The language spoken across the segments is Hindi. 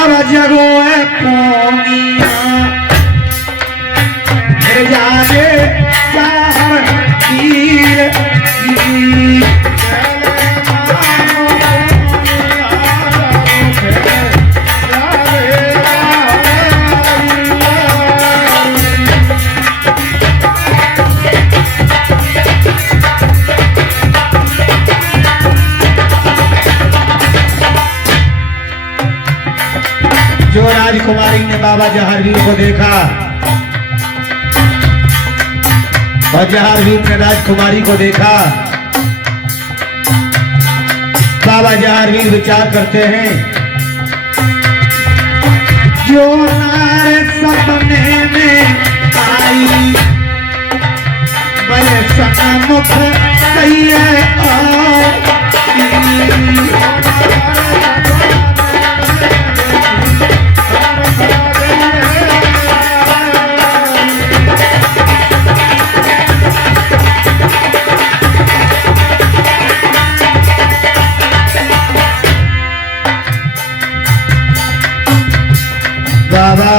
अब जगो है पोंगिया जागे चार तीर जो राजकुमारी ने बाबा जहारवीर को देखा और जहारवीर ने राजकुमारी को देखा, बाबा जहारवीर विचार करते हैं जो नारे सपने में आई बड़े सन्मुख सही है बाबा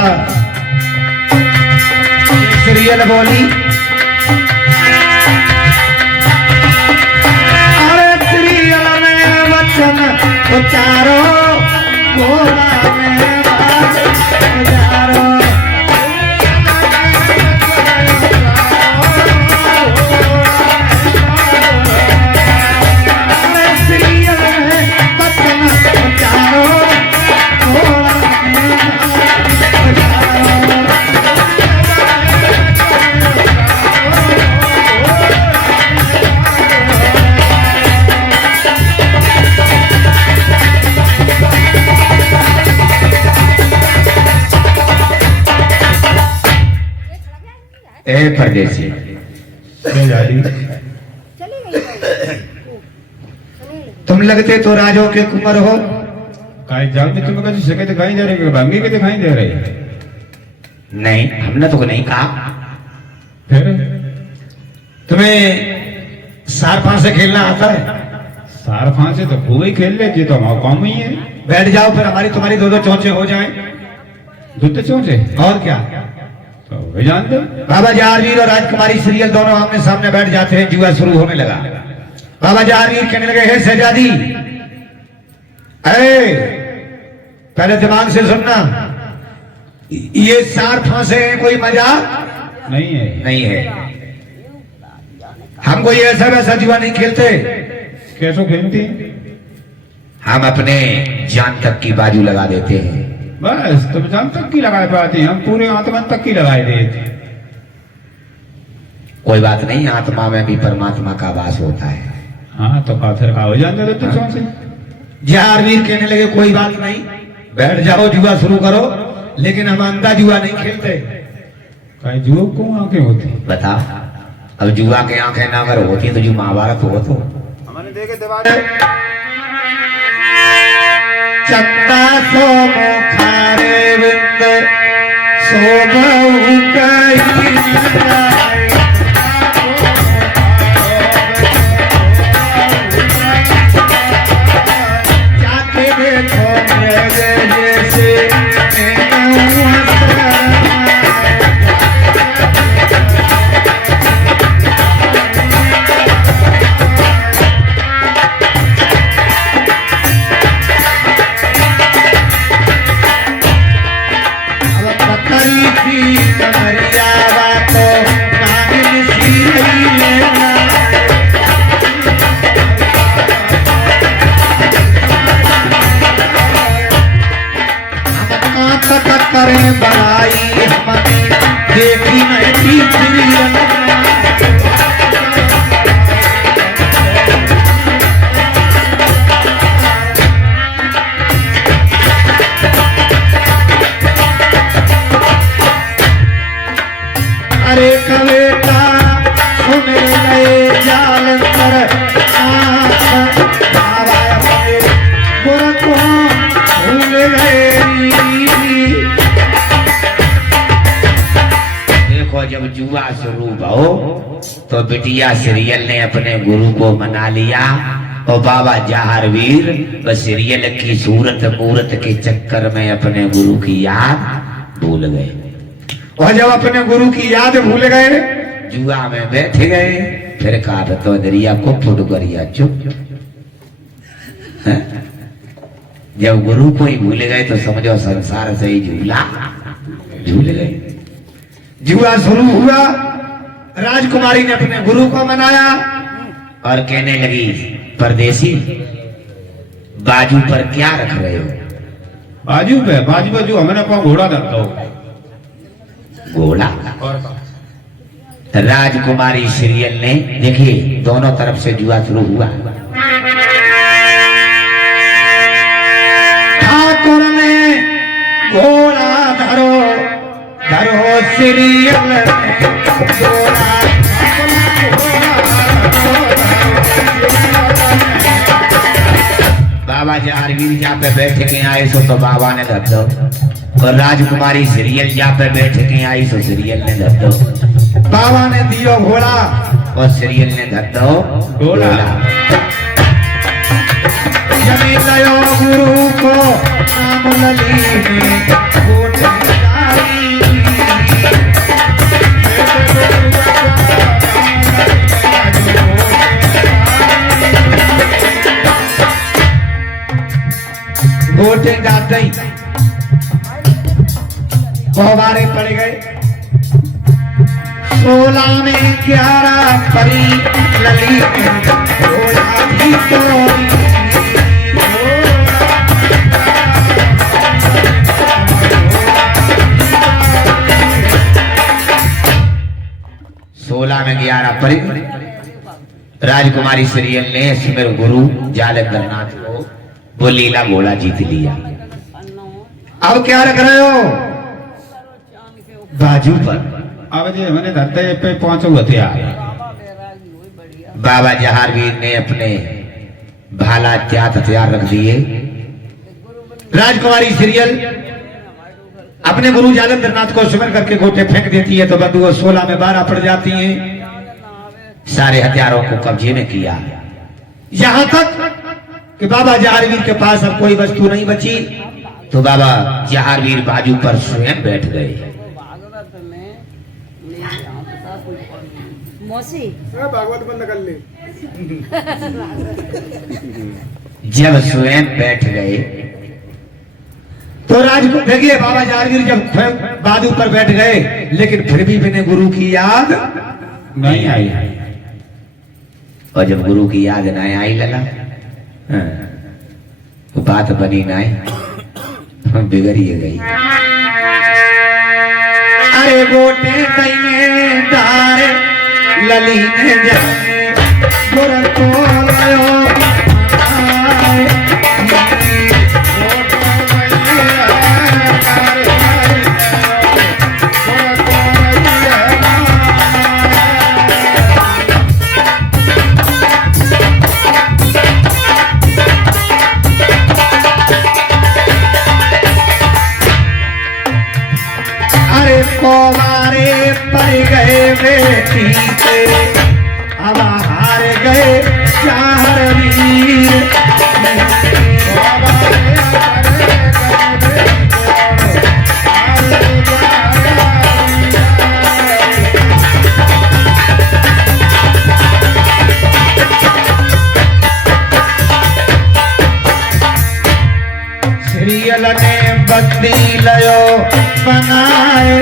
सीरियल बोली अरे सीरियल में वचन उतारो बोला में उतारो अरे सीरियल में वचन उतारो परदेसी तुम लगते तो राजों के कुंवर हो। जाओ तुम सके दिखाई दे रहे भंगी के दिखाई दे रहे नहीं, हमने तो नहीं कहा। फिर तुम्हें सार फांस से खेलना आता है? सार फांस से तो खूब ही खेल लेती, तो हमारा काम ही है। बैठ जाओ फिर हमारी तुम्हारी दो दो चौचे हो जाएं। दूध चौचे और क्या तो वे जानते। बाबा जहारवीर और राजकुमारी सीरियल दोनों आमने सामने बैठ जाते हैं। जुआ शुरू होने लगा। बाबा जहारवीर कहने लगे हे शहजादी, अरे पहले दिमाग से सुनना, ये सार फांसे कोई मजाक नहीं है। नहीं है। हम कोई ऐसा वैसा जुआ नहीं खेलते। कैसो खेलती? हम अपने जान तक की बाजू लगा देते हैं। बस तुम जान तक की लगा पाते हैं, हम पूरे आत्मा तक की लगाए देते। कोई बात नहीं, आत्मा में भी परमात्मा का वास होता है। हाँ तो फिर हो जाते तो चौसे। जहारवीर कहने लगे कोई बात नहीं, बैठ जाओ जुआ शुरू करो, लेकिन हम अंधा जुआ नहीं खेलते। जुआ को आंखें होती? बता, अब जुआ के आंखें ना अगर होती तो जो महाभारत हो तो हमारे देखे दीवार चक्का सो खारे विंद सोबहु कहीं जाके देखो मेरे जैसे करें बनाई हमने देखी नहीं सीरियल। अरे कवेटा सुन गए जालंधर भूल गए। देखो जब जुआ शुरू हो तो बिटिया सीरियल ने अपने गुरु को मना लिया और बाबा जहारवीर बस सीरियल की सूरत मूरत के चक्कर में अपने गुरु की याद भूल गए। और जब अपने गुरु की याद भूल गए जुआ में बैठ गए। फिर कहा तो दरिया को फुट करिया चुप। जब गुरु को ही भूल गए तो समझो संसार से ही झूल गए। जुआ शुरू हुआ। राजकुमारी ने अपने गुरु को मनाया और कहने लगी परदेसी बाजू पर क्या रख रहे हो? बाजू पे जो हमने अपना घोड़ा रखता हो। घोड़ा? राजकुमारी सीरियल ने देखिए दोनों तरफ से जुआ शुरू हुआ। ठाकुर ने घोड़ा धरो धरो सीरियल बाबा जहारवीर जहाँ पे बैठ के आए सो तो बाबा ने धर दो। और राजकुमारी सीरियल जहाँ पे बैठ के आई सो सीरियल ने धर दो। बाबा ने दियो घोड़ा और सीरियल ने धर दो घोड़ा। जमी गयो गुरु को नाम लली गोटे गाते ही बहुबारे पड़ गए। 16 में 11 परी लली घोड़ा भी तोड़ी। 16 में 11 परी राजकुमारी सीरियल ने सिमर गुरु जालंधर नाथ को वो लीला घोड़ा जीत लिया। अब क्या रख रहे हो? बाजू पर। अब जी मैंने धरते पे पहुंचो हथियार। बाबा जहारवीर ने अपने भाला त्याग हथियार रख दिए। राजकुमारी सीरियल अपने गुरु जालंधर नाथ को सुमन करके गोटे फेंक देती है तो बंधुओं 16 में 12 पड़ जाती हैं। सारे हथियारों को कब्जे में किया। यहां तक कि बाबा जहारवीर के पास अब कोई वस्तु नहीं बची तो बाबा जहारवीर बाजू पर स्वयं बैठ गए। भागवत बंद कर ले। जब स्वयं बैठ गए तो राजको देखिए बाबा जहारवीर जब बाजू पर बैठ गए लेकिन फिर भी मैंने गुरु की याद नहीं आई। और जब गुरु की याद नहीं आई लगा तो बात बनी नहीं बिगड़िए गई। अरे गोटे कहीं दारे लली ने जाने गुरु को लायो मारे पड़ गए बेटी से अब हार गए जहारवीर। सीरियल ने बंदी लयो बनाए।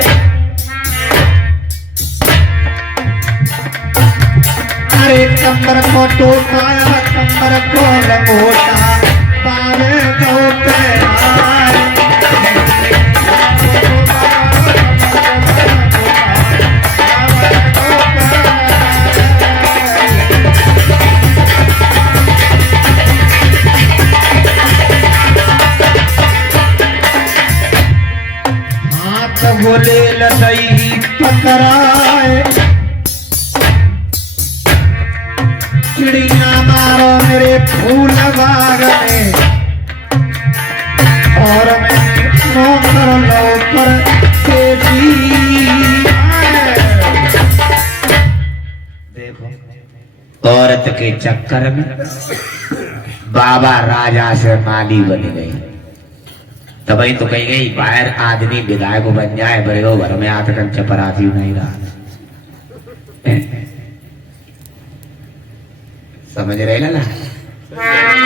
अरे कंबर को टोकाया कंबर को लंगोटा पावे दो पे आए। हाथ बोले लदई पकड़ाए। चिड़िया मारो मेरे फूल बाग में और मैंने नौकर नौकर तेजी। देखो औरत के चक्कर में बाबा राजा से माली बन गई। तभी तो कही गई बाहर आदमी विधायक बन जाए बड़े हो घर में आतकन चपराती नहीं रहा। समझ रहे ना।